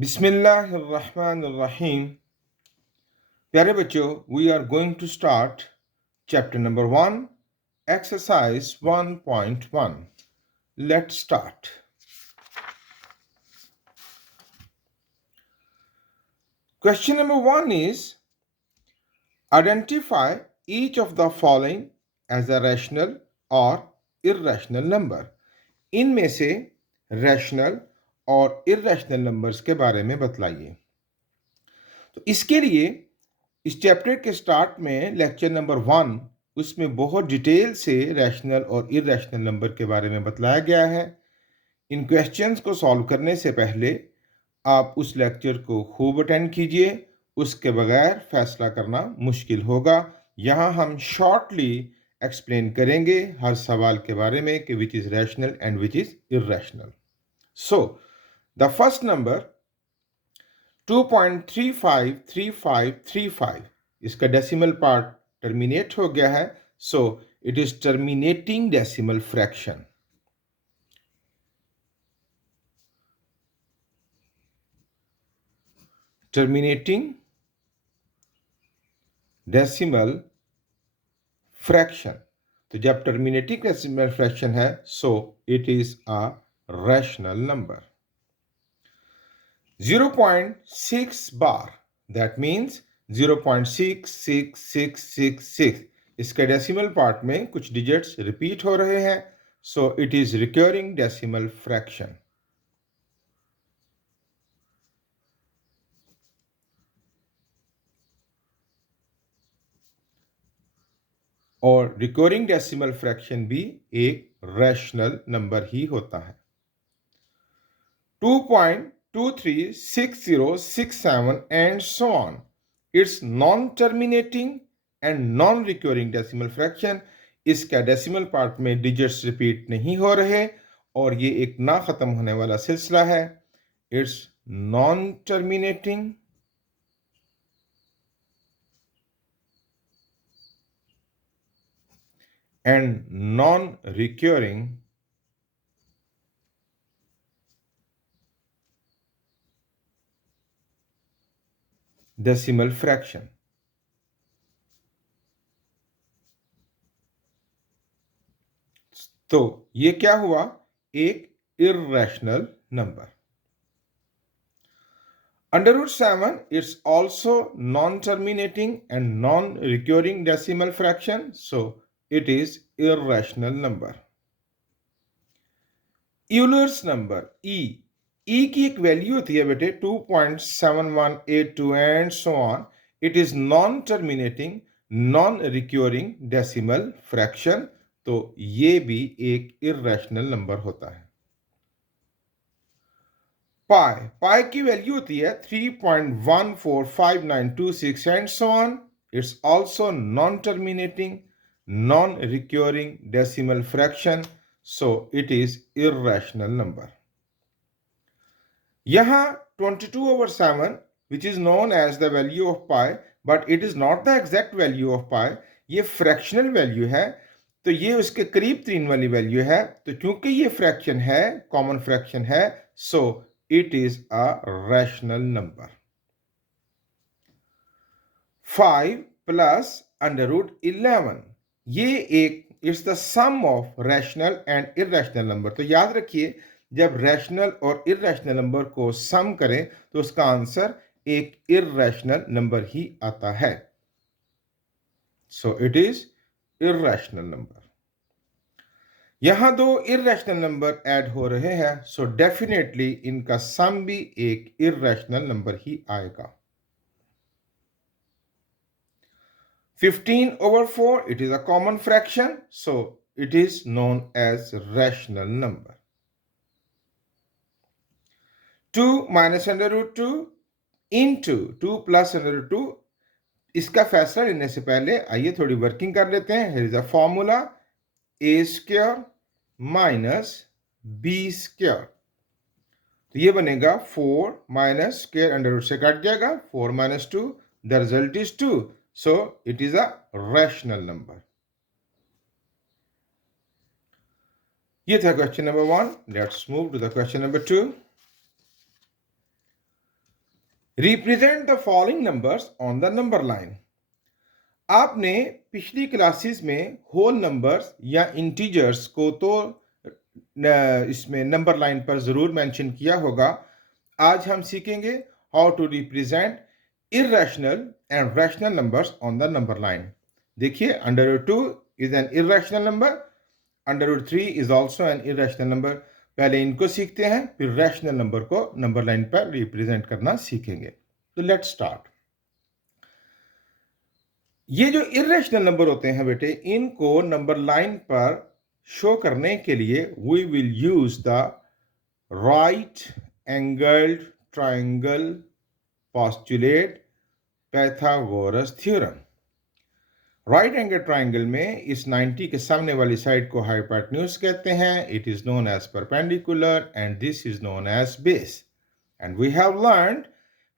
बिस्मिल्लाहिर्रहमानिर्रहीम। प्यारे बच्चों, we are going to start chapter number 1, exercise 1.1. Let's start. Question number 1 is identify each of the following as a rational or irrational number. इनमें से rational और irrational numbers के बारे में बतलाइए. तो इसके लिए इस चैप्टर के स्टार्ट में लेक्चर नंबर 1 उसमें बहुत डिटेल से रैशनल और इर्रेशनल नंबर के बारे में बतलाया गया है. इन क्वेश्चंस को सॉल्व करने से पहले आप उस लेक्चर को खूब अटेंड कीजिए, उसके बगैर फैसला करना मुश्किल होगा. यहाँ हम शॉर्टली एक्सप्लेन करेंगे हर सवाल के बारे में कि which is rational and which is irrational. So the first number 2.353535, इसका डेसिमल पार्ट टर्मिनेट हो गया है, so it is terminating decimal fraction. Terminating decimal fraction. तो जब टर्मिनेटिंग डेसिमल फ्रैक्शन है, so it is a rational number. 0.6 bar, that means 0.66666. इसके decimal part में कुछ डिजिट्स रिपीट हो रहे हैं, so it is recurring decimal fraction. और रिकरिंग डेसिमल फ्रैक्शन भी एक रैशनल नंबर ही होता है. 2.236067 and so on. It's non-terminating and non-recurring decimal fraction. इसका डेसिमल पार्ट में डिजिट्स रिपीट नहीं हो रहे और ये एक ना ख़त्म होने वाला सिलसिला है. It's non-terminating and non-recurring decimal fraction. तो ये क्या हुआ? एक irrational number. Under root 7, it's also non-terminating and non-recurring decimal fraction, so it is irrational number. Euler's number E. E की एक वैल्यू होती है बेटे 2.7182 and so on. It is non-terminating, non-recurring decimal fraction. तो ये भी एक irrational number होता है. पाई की वैल्यू होती है 3.145926 and so on. It's also non-terminating, non-recurring decimal fraction, so it is irrational number. यहाँ 22/7, which is known as the value of pi, but it is not the exact value of pi. ये fractional value है, तो ये उसके करीब 3 वाली value है. तो क्योंकि ये फ्रैक्शन है, कॉमन फ्रैक्शन है, so it is a rational number. 5 plus under root 11, ये एक it's the sum of rational and irrational number. तो याद रखिए, जब रैशनल और इर्रेशनल नंबर को सम करें तो उसका आंसर एक इर्रेशनल नंबर ही आता है. So it is irrational number. यहां दो इर्रेशनल नंबर ऐड हो रहे हैं, सो डेफिनेटली इनका सम भी एक इर्रेशनल नंबर ही आएगा. 15/4, it is a common fraction, so it is known as rational number. 2 minus under root 2 into 2 plus under root 2. इसका फैसला लेने से पहले आइए थोड़ी वर्किंग कर लेते हैं. Here is a formula: a square minus b square. तो ये बनेगा 4 minus square under root से कट जाएगा, 4 minus 2, the result is 2. So it is a rational number. ये था question number 1. Let's move to the question number 2. Represent the following numbers on the number line. आपने पिछली classes में whole numbers या integers को तो इसमें नंबर लाइन पर ज़रूर मेंशन किया होगा। आज हम सीखेंगे how to represent irrational and rational numbers on the number line. देखिए, under root 2 is an irrational number, under root 3 is also an irrational number. पहले इनको सीखते हैं, फिर रैशनल नंबर को नंबर लाइन पर रिप्रेजेंट करना सीखेंगे। तो लेट्स स्टार्ट। ये जो इर्रेशनल नंबर होते हैं बेटे, इनको नंबर लाइन पर शो करने के लिए we will use the right angled triangle postulate Pythagoras theorem. Right angle triangle में इस 90 के सामने वाली साइड को हाइपोटेन्यूज कहते हैं। It is known as perpendicular and this is known as base. And we have learned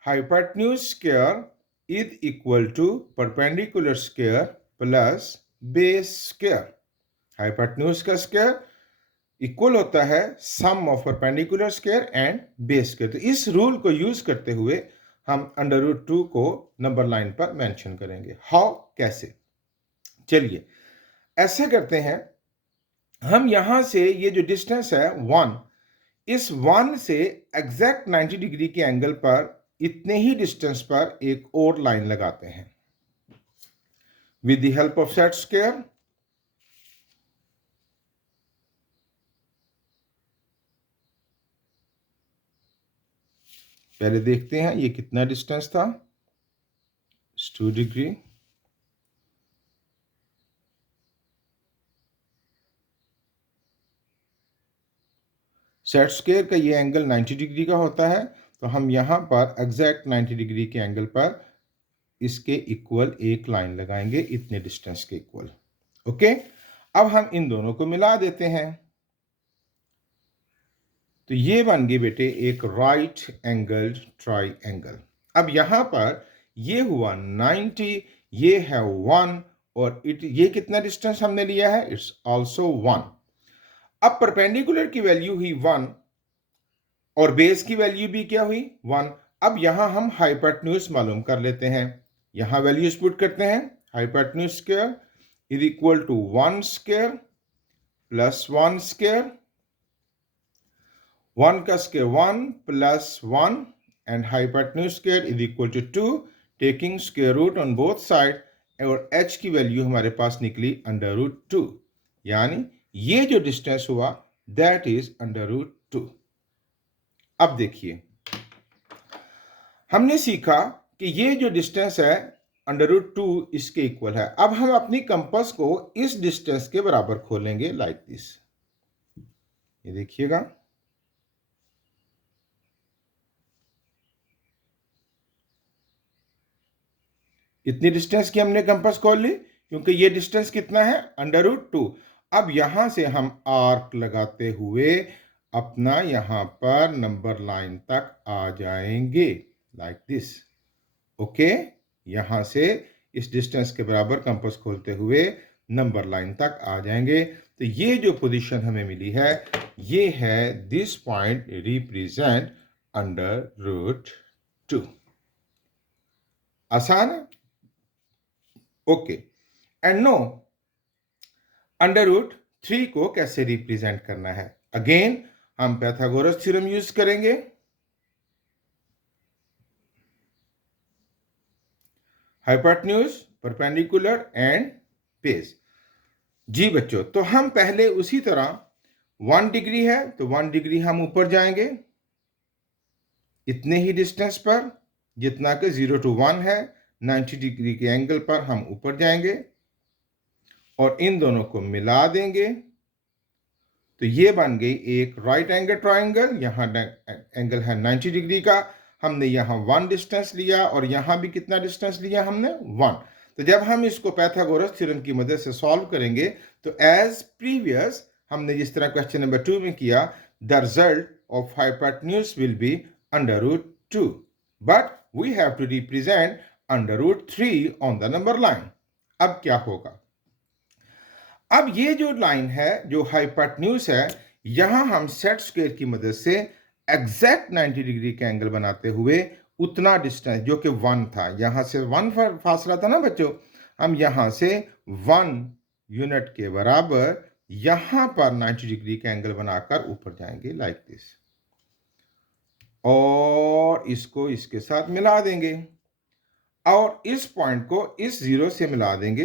hypotenuse square is equal to perpendicular square plus base square। Hypotenuse का square equal होता है sum of perpendicular square and base square. तो इस rule को use करते हुए हम under root 2 को नंबर लाइन पर मेंशन करेंगे। हाउ, कैसे? चलिए ऐसा करते हैं, हम यहां से ये जो डिस्टेंस है 1, इस 1 से एग्जैक्ट 90 डिग्री के एंगल पर इतने ही डिस्टेंस पर एक और लाइन लगाते हैं with the help of set square. पहले देखते हैं ये कितना डिस्टेंस था, 2 डिग्री। सेट स्क्वायर का ये एंगल 90 डिग्री का होता है, तो हम यहां पर एग्जैक्ट 90 डिग्री के एंगल पर इसके इक्वल एक लाइन लगाएंगे, इतने डिस्टेंस के इक्वल। ओके, अब हम इन दोनों को मिला देते हैं, तो ये बन गई बेटे एक राइट एंगल्ड ट्राइएंगल। अब यहां पर ये हुआ 90, ये है 1 और ये कितना डिस्टेंस हमने लिया है, इट्स आल्सो 1। अब परपेंडिकुलर की वैल्यू हुई 1 और बेस की वैल्यू भी क्या हुई, 1। अब यहां हम हाइपोटेन्यूज मालूम कर लेते हैं, यहां वैल्यूज पुट करते हैं। Hypotenuse square is equal to 1 square plus 1 square, 1 का square 1 plus 1 and hypotenuse square is equal to 2, taking square root on both side, और h की वैल्यू हमारे पास निकली अंडर रूट 2, यानी ये जो डिस्टेंस हुआ दैट इज अंडर रूट 2। अब देखिए, हमने सीखा कि ये जो डिस्टेंस है अंडर रूट 2 इसके इक्वल है। अब हम अपनी कंपास को इस डिस्टेंस के बराबर खोलेंगे लाइक दिस। ये देखिएगा, इतनी डिस्टेंस की हमने कंपास खोल ली, क्योंकि ये डिस्टेंस कितना है, अंडर रूट 2। अब यहां से हम आर्क लगाते हुए अपना यहां पर नंबर लाइन तक आ जाएंगे लाइक दिस। ओके, यहां से इस डिस्टेंस के बराबर कंपास खोलते हुए नंबर लाइन तक आ जाएंगे। तो ये जो पोजीशन हमें मिली है, ये है this point represent under root 2। आसान है? Okay, and now under root 3 को कैसे रिप्रेजेंट करना है। अगेन हम पाइथागोरस थ्योरम यूज करेंगे। Hypotenuse, perpendicular and base. जी बच्चों, तो हम पहले उसी तरह 1 डिग्री है तो 1 डिग्री हम ऊपर जाएंगे, इतने ही डिस्टेंस पर, जितना कि 0 to 1 है, 90 डिग्री के एंगल पर हम ऊपर जाएंगे और इन दोनों को मिला देंगे, तो ये बन गई एक राइट एंगल ट्रायंगल। यहाँ एंगल है 90 डिग्री का, हमने यहाँ 1 डिस्टेंस लिया और यहाँ भी कितना डिस्टेंस लिया हमने, 1। तो जब हम इसको पाइथागोरस थ्योरम की मदद से सॉल्व करेंगे, तो एज प्रीवियस हमने जिस तरह क्वेश्चन नंबर 2 में किया, the result of hypotenuse will be under root 2, but we have to represent under root 3 on the number line. अब क्या होगा, अब ये जो लाइन है जो हाइपोटेन्यूज है, यहां हम सेट स्क्वायर की मदद से एग्जैक्ट 90 डिग्री के एंगल बनाते हुए उतना डिस्टेंस जो कि 1 था, यहां से 1 फासला था ना बच्चों, हम यहां से 1 यूनिट के बराबर यहां पर 90 डिग्री का एंगल बनाकर ऊपर जाएंगे लाइक दिस, और इसको इसके साथ मिला देंगे और इस पॉइंट को इस जीरो से मिला देंगे।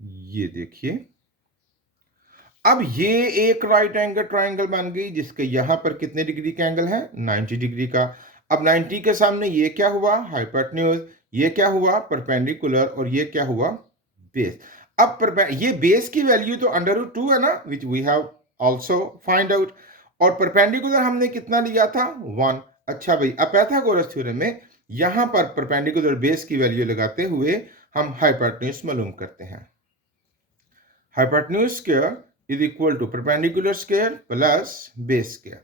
ये देखिए, अब ये एक राइट एंगल ट्रायंगल बन गई जिसके यहां पर कितने डिग्री का एंगल है, 90 डिग्री का। अब 90 के सामने ये क्या हुआ, हाइपोटेन्यूज, ये क्या हुआ, परपेंडिकुलर, और ये क्या हुआ, बेस। अब ये बेस की वैल्यू तो √2 है ना, which we have also find out, और परपेंडिकुलर हमने कितना लिया था, 1। अच्छा भाई, अब पाइथागोरस थ्योरम में यहां पर परपेंडिकुलर बेस की वैल्यू लगाते हुए हम हाइपोटेन्यूज मालूम करते हैं। Hypotenuse square is equal to perpendicular square plus base square।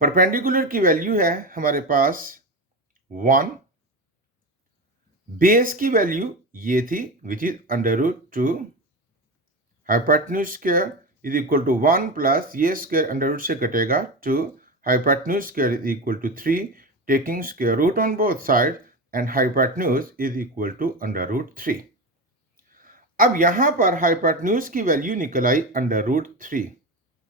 Perpendicular की वैल्यू है हमारे पास 1, बेस की वैल्यू ये थी which is √2। Hypotenuse square is equal to 1 plus ये स्क्वायर अंडर रूट से कटेगा 2, hypotenuse square is equal to 3, taking square root on both side, and hypotenuse is equal to √3। अब यहां पर हाइपोटेन्यूज की वैल्यू निकल आई √3।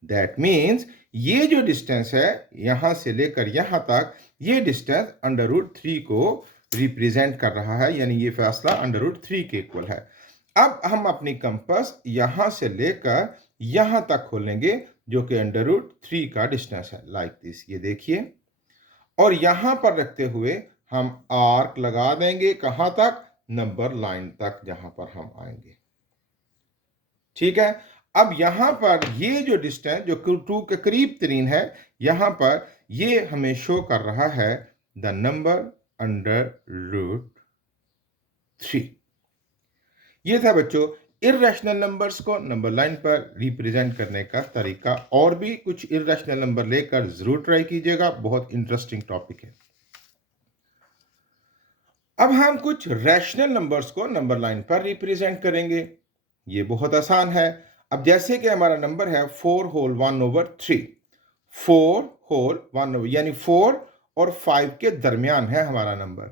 दैट मीन्स ये जो डिस्टेंस है यहां से लेकर यहां तक, ये डिस्टेंस √3 को रिप्रेजेंट कर रहा है, यानी ये फासला √3 के इक्वल है। अब हम अपनी कंपास यहां से लेकर यहां तक खोलेंगे जो कि √3 का डिस्टेंस है, लाइक दिस, ये देखिए, और यहां पर रखते हुए हम आर्क लगा देंगे कहां तक, नंबर लाइन तक जहां पर हम आएंगे। ठीक है, अब यहां पर ये जो डिस्टेंस जो 2 के करीब तरीन है, यहां पर ये हमें शो कर रहा है द नंबर √3। ये था बच्चों इर्रेशनल नंबर्स को नंबर लाइन पर रिप्रेजेंट करने का तरीका। और भी कुछ इर्रेशनल नंबर लेकर जरूर ट्राई कीजिएगा, बहुत इंटरेस्टिंग टॉपिक है। अब हम कुछ रैशनल नंबर्स को नंबर लाइन पर रिप्रेजेंट करेंगे। ये बहुत आसान है। अब जैसे कि हमारा नंबर है 4 होल 1/3, 4 होल 1 यानी 4 और 5 के दरमियान है हमारा नंबर।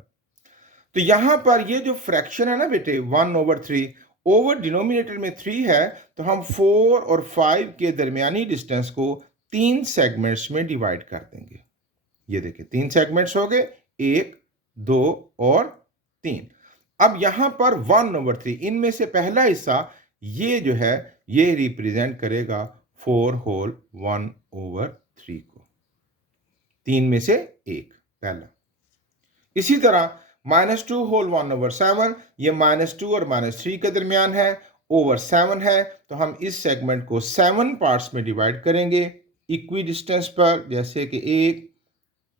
तो यहां पर ये जो फ्रैक्शन है ना बेटे 1/3, ओवर डिनोमिनेटर में 3 है, तो हम 4 और 5 के दरमियानी डिस्टेंस को 3 सेगमेंट्स में डिवाइड कर देंगे। ये देखिए 3 सेगमेंट्स हो गए, 1, 2 और 3। अब यहां पर 1/3, इनमें से पहला हिस्सा ये जो है ये रिप्रेजेंट करेगा 4 होल 1/3 को, 3 में से एक पहला। इसी तरह -2 होल 1/7, ये -2 और -3 के दरमियान है, ओवर 7 है, तो हम इस सेगमेंट को 7 पार्ट्स में डिवाइड करेंगे इक्वी डिस्टेंस पर, जैसे कि 1,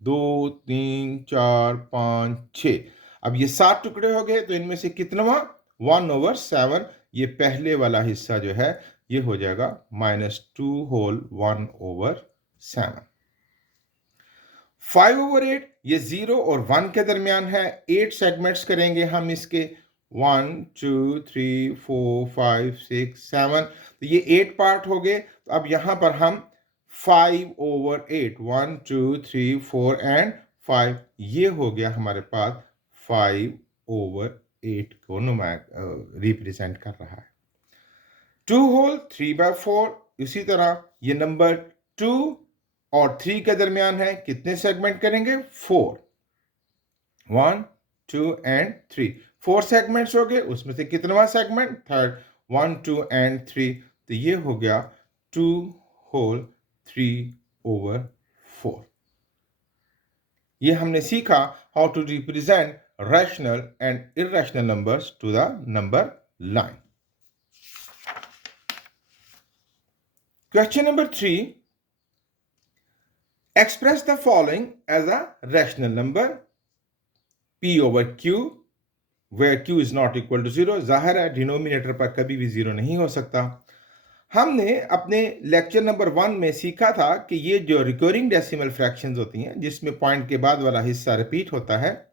2, 3, 4, 5, 6। अब ये 7 टुकड़े हो गए, तो इनमें से कितनवा, 1/7, ये पहले वाला हिस्सा जो है ये हो जाएगा -2 होल 1/7। 5/8 ये 0 और 1 के दरमियान है, 8 सेगमेंट्स करेंगे हम इसके, 1, 2, 3, 4, 5, 6, 7, तो ये 8 पार्ट हो गए। तो अब यहां पर हम 5/8, 1, 2, 3, 4 एंड 5, ये हो गया हमारे पास 5/8 को रिप्रेजेंट कर रहा है। 2 होल 3/4, इसी तरह ये नंबर 2 और 3 के दरमियान है, कितने सेगमेंट करेंगे, 4, 1, 2 एंड 3, 4 सेगमेंट्स हो गए, उसमें से कितनवा सेगमेंट, थर्ड, 1, 2 एंड 3, तो ये हो गया 2 होल 3/4। ये हमने सीखा how to represent rational and irrational numbers to the number line. Question number 3. Express the following as a rational number P over Q, where Q is not equal to 0. जाहिर है denominator पर कभी भी 0 नहीं हो सकता। हमने अपने लेक्चर नंबर 1 में सीखा था कि ये जो रिकरिंग डेसिमल फ्रैक्शंस होती हैं, जिसमें पॉइंट के बाद वाला हिस्सा रिपीट होता है,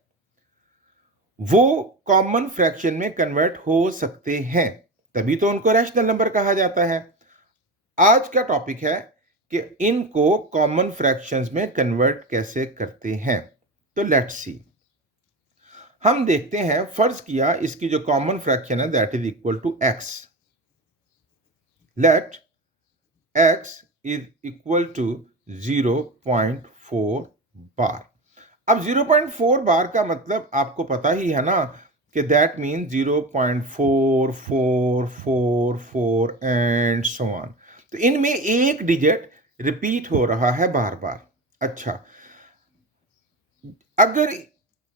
वो कॉमन फ्रैक्शन में कन्वर्ट हो सकते हैं, तभी तो उनको रैशनल नंबर कहा जाता है। आज का टॉपिक है कि इनको कॉमन फ्रैक्शंस में कन्वर्ट कैसे करते हैं। तो लेट्स सी, हम देखते हैं, फर्ज किया इसकी जो कॉमन फ्रैक्शन है that is equal to x. Let x is equal to 0.4 bar. अब 0.4 बार का मतलब आपको पता ही है ना कि that mean 0.4444 and so on. तो इनमें एक डिजिट रिपीट हो रहा है बार बार। अच्छा, अगर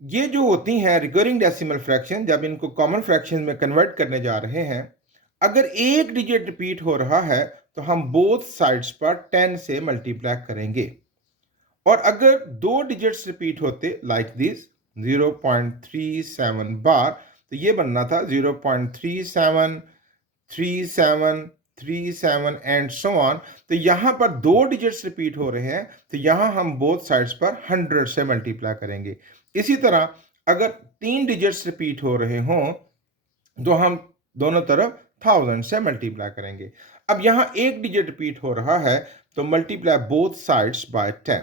ये जो होती हैं रिकरिंग डेसिमल फ्रैक्शन, जब इनको कॉमन फ्रैक्शन में कन्वर्ट करने जा रहे हैं, अगर एक डिजिट रिपीट हो रहा है तो हम बोथ साइड्स पर 10 से मल्टीप्लाई करेंगे। और अगर दो डिजिट्स रिपीट होते लाइक दिस 0.37 बार, तो ये बनना था 0.37 37 37 एंड सो ऑन। तो यहां पर दो डिजिट्स रिपीट हो रहे हैं तो यहां हम बोथ साइड्स पर 100 से मल्टीप्लाई करेंगे। इसी तरह अगर तीन डिजिट्स रिपीट हो रहे हों तो हम दोनों तरफ 1000 से मल्टीप्लाई करेंगे। अब यहां एक डिजिट रिपीट हो रहा है तो multiply both sides bye 10।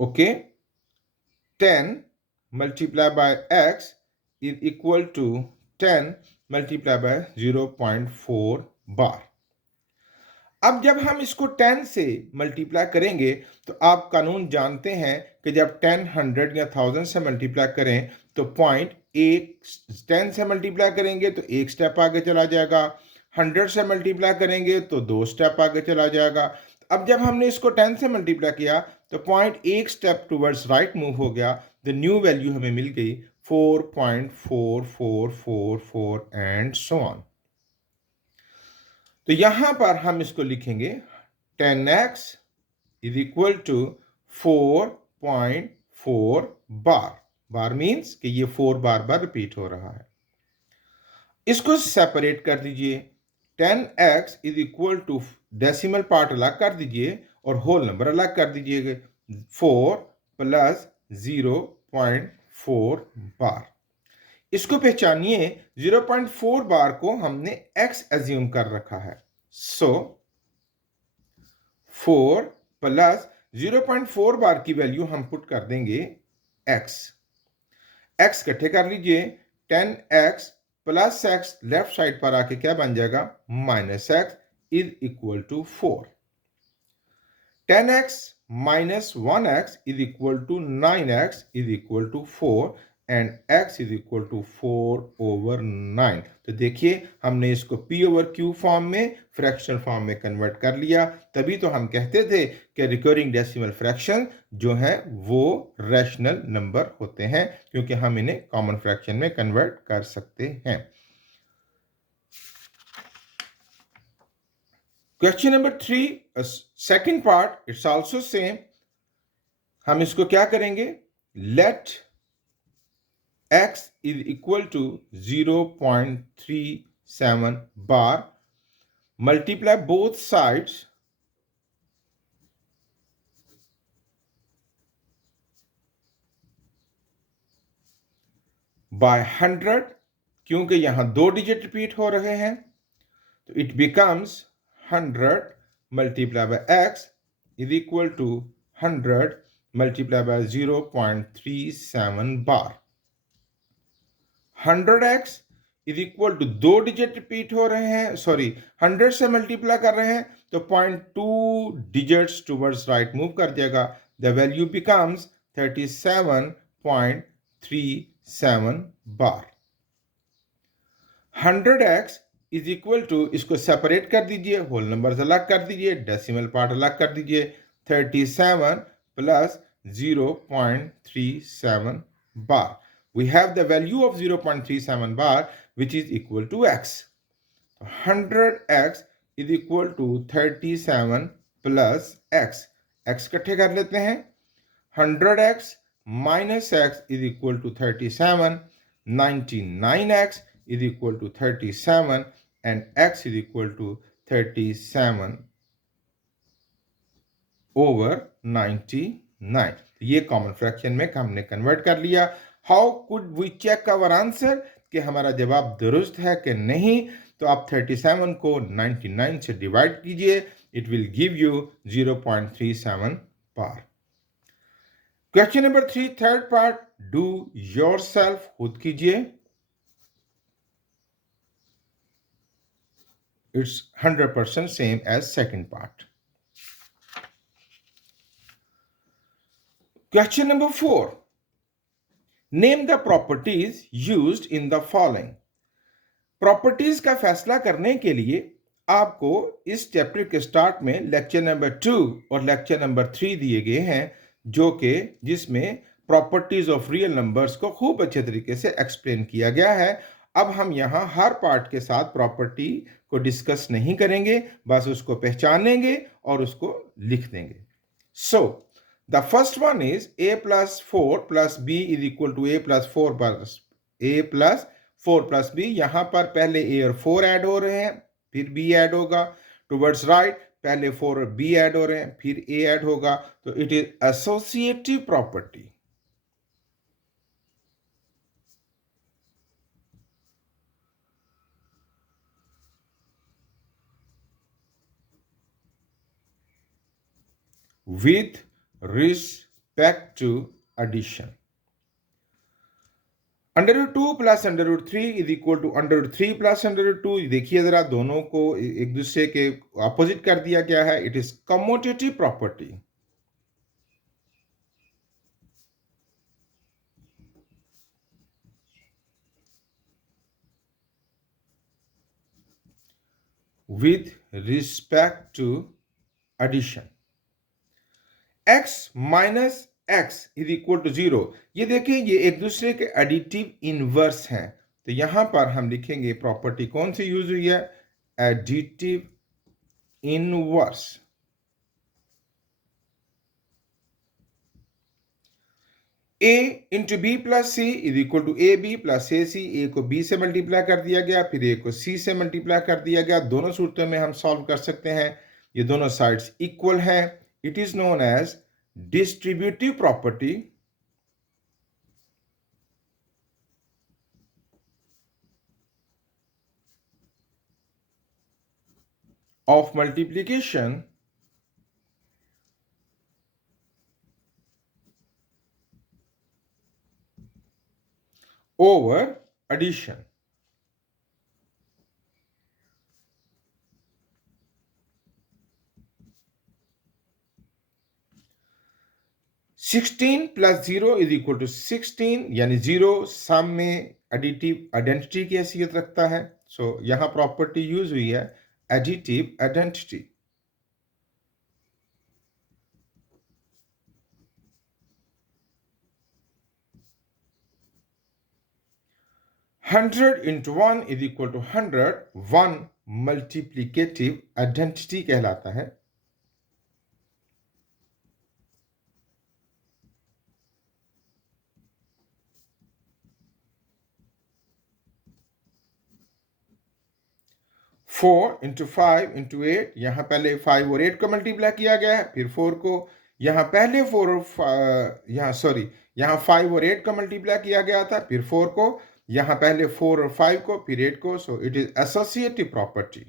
Okay, 10 multiplied by x is equal to 10 multiplied by 0.4 bar. अब जब हम इसको 10 से मल्टीप्लाई करेंगे तो आप कानून जानते हैं कि जब 10 100 या 1000 से मल्टीप्लाई करें तो पॉइंट एक 10 से मल्टीप्लाई करेंगे तो एक स्टेप आगे चला जाएगा, 100 से मल्टीप्लाई करेंगे तो दो स्टेप आगे चला जाएगा। अब जब हमने इसको 10 से मल्टीप्लाई किया तो पॉइंट एक स्टेप टूवर्ड्स राइट मूव हो गया। द न्यू वैल्यू हमें मिल गई 4.4444 एंड सो ऑन। तो यहां पर हम इसको लिखेंगे 10x is equal to 4.4 bar. Bar means कि ये 4 बार बार रिपीट हो रहा है। इसको सेपरेट कर दीजिए, 10x is equal to decimal part अलग कर दीजिए और होल नंबर अलग कर दीजिएगा, 4 प्लस 0.4 बार। इसको पहचानिए, 0.4 बार को हमने x एज्यूम कर रखा है। सो 4 प्लस 0.4 बार की वैल्यू हम पुट कर देंगे x। x इकट्ठे कर लीजिए, 10x plus x left side पर आके क्या बन जाएगा, minus x is equal to 4। 10x minus 1x is equal to 9x is equal to 4 and x is equal to 4 over 9। तो देखिए हमने इसको p over q फॉर्म में फ्रैक्शनल फॉर्म में कन्वर्ट कर लिया। तभी तो हम कहते थे कि रिकरिंग डेसिमल फ्रैक्शन जो है वो रैशनल नंबर होते हैं, क्योंकि हम इन्हें कॉमन फ्रैक्शन में कन्वर्ट कर सकते हैं। Question number 3, second part, it's also same. हम इसको क्या करेंगे, let x is equal to 0.37 bar, multiply both sides by 100। क्योंकि यहां दो डिजिट रिपीट हो रहे हैं तो it becomes 100 multiplied by x is equal to 100 multiplied by 0.37 bar. 100x is equal to दो डिजिट रिपीट हो रहे हैं, सॉरी 100 से मल्टीप्लाई कर रहे हैं तो 0.2 डिजिट्स टूवर्ड्स राइट मूव कर जाएगा। The value becomes 37.37 bar. 100x is equal to, इसको सेपरेट कर दीजिए, होल नंबर्स अलग कर दीजिए, डेसिमल पार्ट अलग कर दीजिए, 37 plus 0.37 bar. We have the value of 0.37 bar which is equal to x. 100x is equal to 37 plus x. x इकट्ठे कर लेते हैं, 100x minus x is equal to 37, 99x is equal to 37 and x is equal to 37 over 99। तो ये common fraction में हमने convert कर लिया। How could we check our answer, कि हमारा जवाब दुरुस्त है कि नहीं। तो आप 37 को 99 से डिवाइड कीजिए, it will give you 0.37 bar. Question number 3 third part, do yourself, खुद कीजिए। It's 100% same as second part. Question number 4. Name the properties used in the following. Properties का फैसला करने के लिए आपको इस चैप्टर के स्टार्ट में लेक्चर नंबर 2 और लेक्चर नंबर 3 दिए गए हैं, जो कि जिसमें प्रॉपर्टीज ऑफ रियल नंबर्स को खूब अच्छे तरीके से एक्सप्लेन किया गया है। अब हम यहाँ हर पार्ट के साथ प्रॉपर्टी को डिस्कस नहीं करेंगे, बस उसको पहचानेंगे और उसको लिख देंगे। So the first one is a plus 4 plus b is equal to a plus 4 plus a plus 4 plus b। यहां पर पहले a और 4 ऐड हो रहे हैं, फिर b ऐड होगा। टुवर्ड्स राइट पहले 4 और b ऐड हो रहे हैं, फिर a ऐड होगा। तो it is associative property. with respect to addition। Under root 2 plus under root 3 is equal to under root 3 plus under root 2। देखिए जरा, दोनों को एक दूसरे के अपोजिट कर दिया गया है। It is commutative property. with respect to addition। x minus x is equal to 0। ये देखिए, ये एक दूसरे के एडिटिव इनवर्स हैं। तो यहां पर हम लिखेंगे प्रॉपर्टी कौन सी यूज हुई है, additive inverse. a into B plus C is equal to A B plus A C. A को b से मल्टीप्लाई कर दिया गया, फिर a को c से मल्टीप्लाई कर दिया गया। दोनों सूरतों में हम सॉल्व कर सकते हैं, ये दोनों साइड्स इक्वल हैं। It is known as distributive property of multiplication over addition। Sixteen plus 0 is equal to 16, यानी 0 सम में एडिटिव आइडेंटिटी की हैसियत रखता है। सो यहां प्रॉपर्टी यूज हुई है additive identity. 100 into 1 is equal to 100। 1 multiplicative identity कहलाता है। फोर इंटू 5 इंटू 8, यहां पहले 5 और 8 को मल्टीप्लाई किया गया है, फिर 4 को। यहां पहले 4 और यहां 5 और 8 को मल्टीप्लाई किया गया था, फिर 4 को। यहां पहले 4 और 5 को, फिर 8 को। So it is associative property.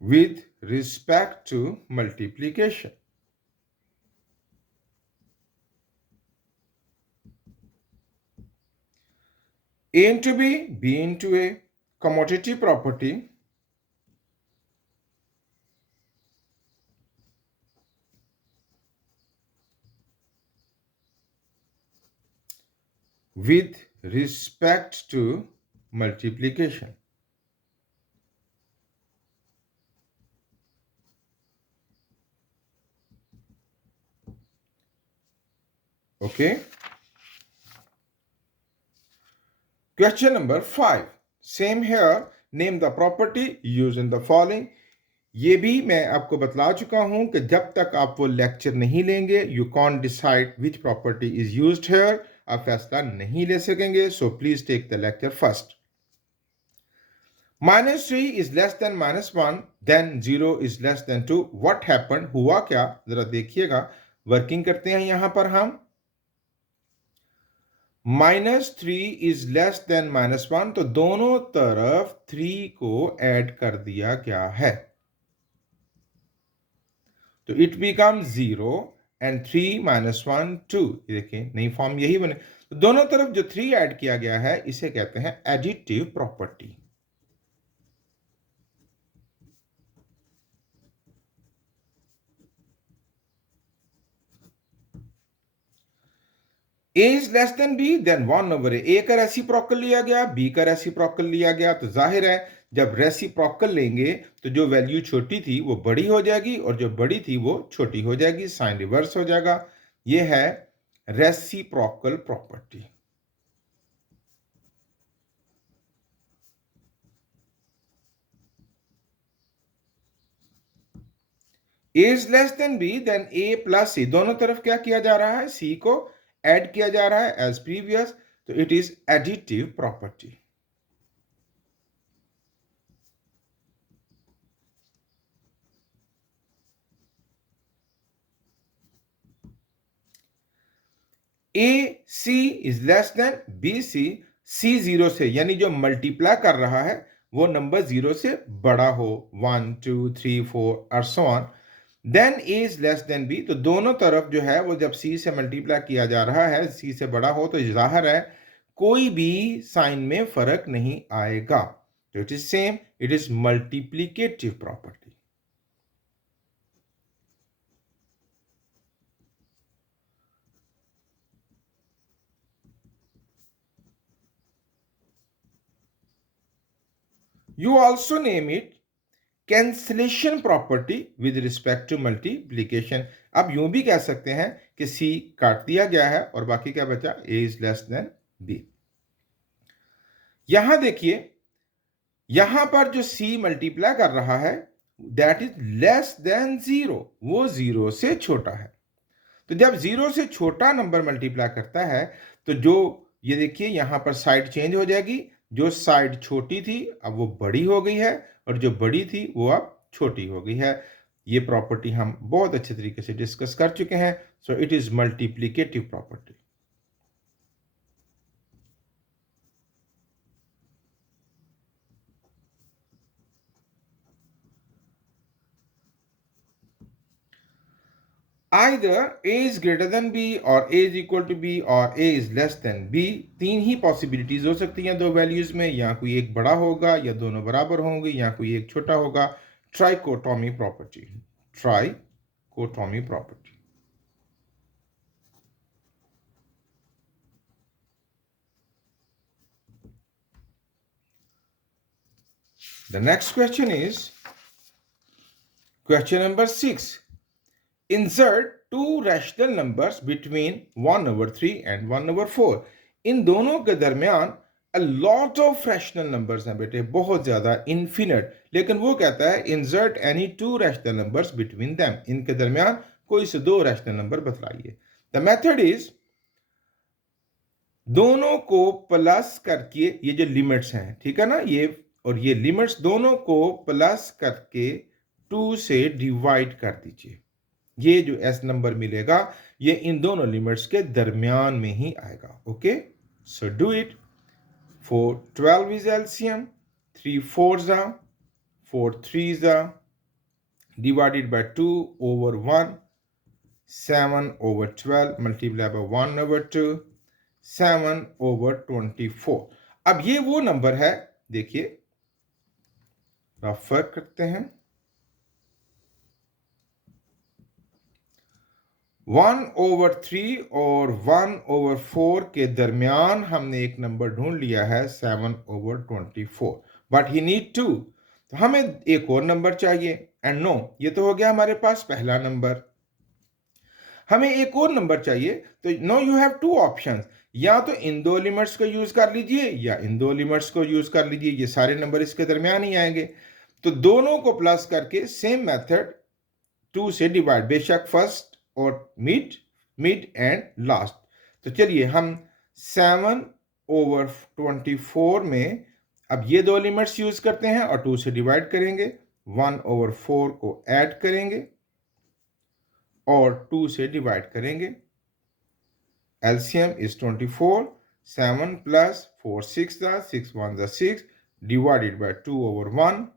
with respect to multiplication। A into B, B into A, commutative property with respect to multiplication। Okay। Question number 5, same here, name the property used in the following। ये भी मैं आपको बतला चुका हूं कि जब तक आप वो लेक्चर नहीं लेंगे, you can't decide which property is used here. आप फैसला नहीं ले सकेंगे। So please take the lecture first. -3 is less than -1, then 0 is less than 2. What happened, हुआ क्या, जरा देखिएगा. वर्किंग करते हैं यहां पर हम. -3 इज लेस देन -1, तो दोनों तरफ 3 को ऐड कर दिया गया है, तो इट बिकम 0 एंड 3 -1 2. देखिए नई फॉर्म यही बने. तो दोनों तरफ जो 3 ऐड किया गया है इसे कहते हैं additive property. A is less than B, then 1/a. A का रेसिप्रोकल लिया गया, बी का रेसिप्रोकल लिया गया, तो जाहिर है जब रेसिप्रोकल लेंगे तो जो वैल्यू छोटी थी वो बड़ी हो जाएगी और जो बड़ी थी वो छोटी हो जाएगी, साइन रिवर्स हो जाएगा. ये है reciprocal property. A is less than B, then A plus C, दोनों तरफ क्या किया जा रहा है, C को ऐड किया जा रहा है एज प्रीवियस, तो it is additive property. A C is less than B C, C 0 से, यानी जो मल्टीप्लाई कर रहा है वो नंबर 0 से बड़ा हो, 1 2 3 4 और so on. Then A is less than B, तो दोनों तरफ जो है वो जब सी से मल्टीप्लाई किया जा रहा है, सी से बड़ा हो, तो जाहिर है कोई भी साइन में फर्क नहीं आएगा, तो it is same, it is multiplicative property. You also name it cancellation property with respect to multiplication. अब यूं भी कह सकते हैं कि सी काट दिया गया है और बाकी क्या बचा, ए इज लेस देन बी. यहां देखिए, यहां पर जो सी मल्टीप्लाई कर रहा है दैट इज लेस देन 0, वो 0 से छोटा है. तो जब 0 से छोटा नंबर मल्टीप्लाई करता है तो जो, ये देखिए यहां पर साइड चेंज हो जाएगी, जो साइड छोटी थी अब वो बड़ी हो गई है और जो बड़ी थी वो अब छोटी हो गई है. ये प्रॉपर्टी हम बहुत अच्छे तरीके से डिस्कस कर चुके हैं. So it is multiplicative property. Either a is greater than b or a is equal to b or a is less than b. तीन ही पॉसिबिलिटीज हो सकती हैं दो वैल्यूज में, या कोई एक बड़ा होगा या दोनों बराबर होंगे या कोई एक छोटा होगा. Trichotomy property. Trichotomy property. The next question is question number 6. Insert two rational numbers between 1/3 and 1/4. इन दोनों के दरमियान a lot of rational numbers हैं बेटे, बहुत ज्यादा, infinite. लेकिन वो कहता है insert any two rational numbers between them. इनके दरमियान कोई से दो rational number बतलाइए. The method is, दोनों को प्लस करके, ये जो लिमिट्स हैं ठीक है ना, ये और ये लिमिट्स दोनों को प्लस करके 2 से डिवाइड कर दीजिए. ये जो एस नंबर मिलेगा ये इन दोनों लिमिट्स के दरमियान में ही आएगा. Okay, so do it. 4 12 is LCM, 3 4s are 4 3s are divided by 2 over 1, 7 over 12 multiplied by 1 over 2, 7 over 24. अब ये वो नंबर है, देखिए रफ करते हैं. 1/3 और 1/4 के दरमियान हमने एक नंबर ढूंढ लिया है 7/24, बट ही नीड 2. तो हमें एक और नंबर चाहिए. एंड नो, ये तो हो गया हमारे पास पहला नंबर. हमें एक और नंबर चाहिए, तो no you have two options. या तो इन दो लिमिट्स को यूज कर लीजिए या इन दो लिमिट्स को यूज कर लीजिए, ये सारे नंबर इसके दरमियान ही आएंगे. तो दोनों को प्लस करके सेम मेथड 2 से डिवाइड, बेशक फर्स्ट और मिड एंड लास्ट. तो चलिए हम 7/24 में अब ये दो लिमिट्स यूज करते हैं और 2 से डिवाइड करेंगे, 1/4 को ऐड करेंगे और 2 से डिवाइड करेंगे। LCM is 24, 7 plus 4 6 the 6 1 the 6 divided by 2/1,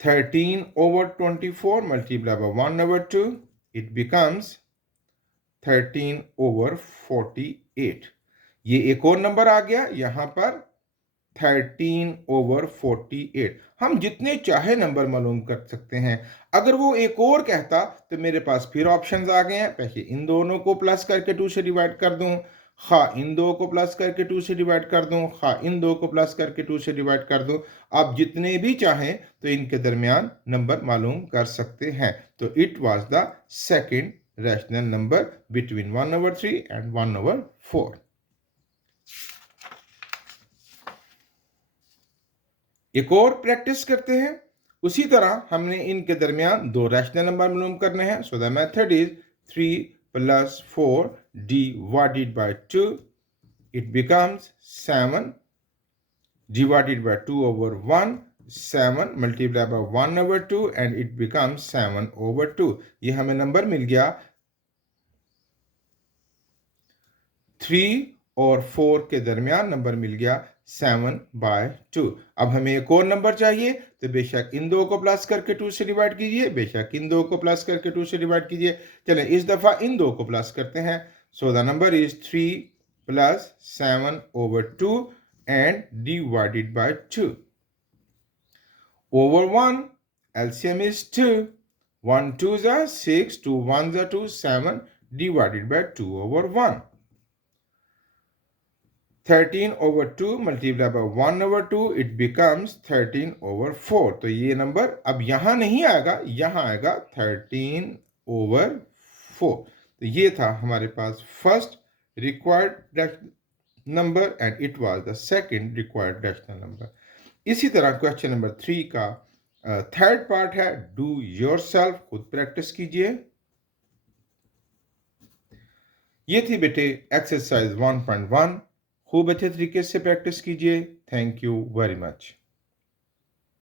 13/24 multiplied by 1/2, it becomes 13/48। ये एक और नंबर आ गया यहां पर 13/48। हम जितने चाहे नंबर मालूम कर सकते हैं। अगर वो एक और कहता तो मेरे पास फिर ऑप्शंस आ गए हैं। पहले इन दोनों को प्लस करके 2 से डिवाइड कर दूं, हाँ इन दो को प्लस करके 2 से डिवाइड कर दूं, हाँ इन दो को प्लस करके 2 से डिवाइड कर दूं। आप जितने भी चाहें तो इनके दरमियान नंबर मालूम कर सकते हैं। तो it was the second rational number between 1/3 and 1/4। एक और प्रैक्टिस करते हैं। उसी तरह हमने इनके दरमियान दो रैशनल नंबर मालूम करने हैं। So the method is 3 plus 4 divided by 2, it becomes 7 divided by 2/1, 7 multiplied by 1/2 and it becomes 7/2। ये हमें नंबर मिल गया 3 और 4 के दरमियान नंबर मिल गया 7/2। अब हमें एक और नंबर चाहिए तो बेशक इन दो को प्लस करके 2 से डिवाइड कीजिए, बेशक इन दो को प्लस करके 2 से डिवाइड कीजिए। चलें इस दफा इन दो को प्लस करते हैं। So the number is 3 plus 7/2 and divided by 2 over 1। LCM is 2, 1 2s are 6, 2 1s are 2, 7 divided by 2/1। 13/2 multiplied by 1/2, it becomes 13/4। तो ये नंबर अब यहां नहीं आएगा, यहां आएगा 13/4। तो ये था हमारे पास first required number and it was the second required rational number. इसी तरह क्वेश्चन नंबर 3 का थर्ड पार्ट है डू योरसेल्फ, खुद प्रैक्टिस कीजिए। ये थी बेटे एक्सरसाइज 1.1। खूब अच्छे तरीके से प्रैक्टिस कीजिए। Thank you very much.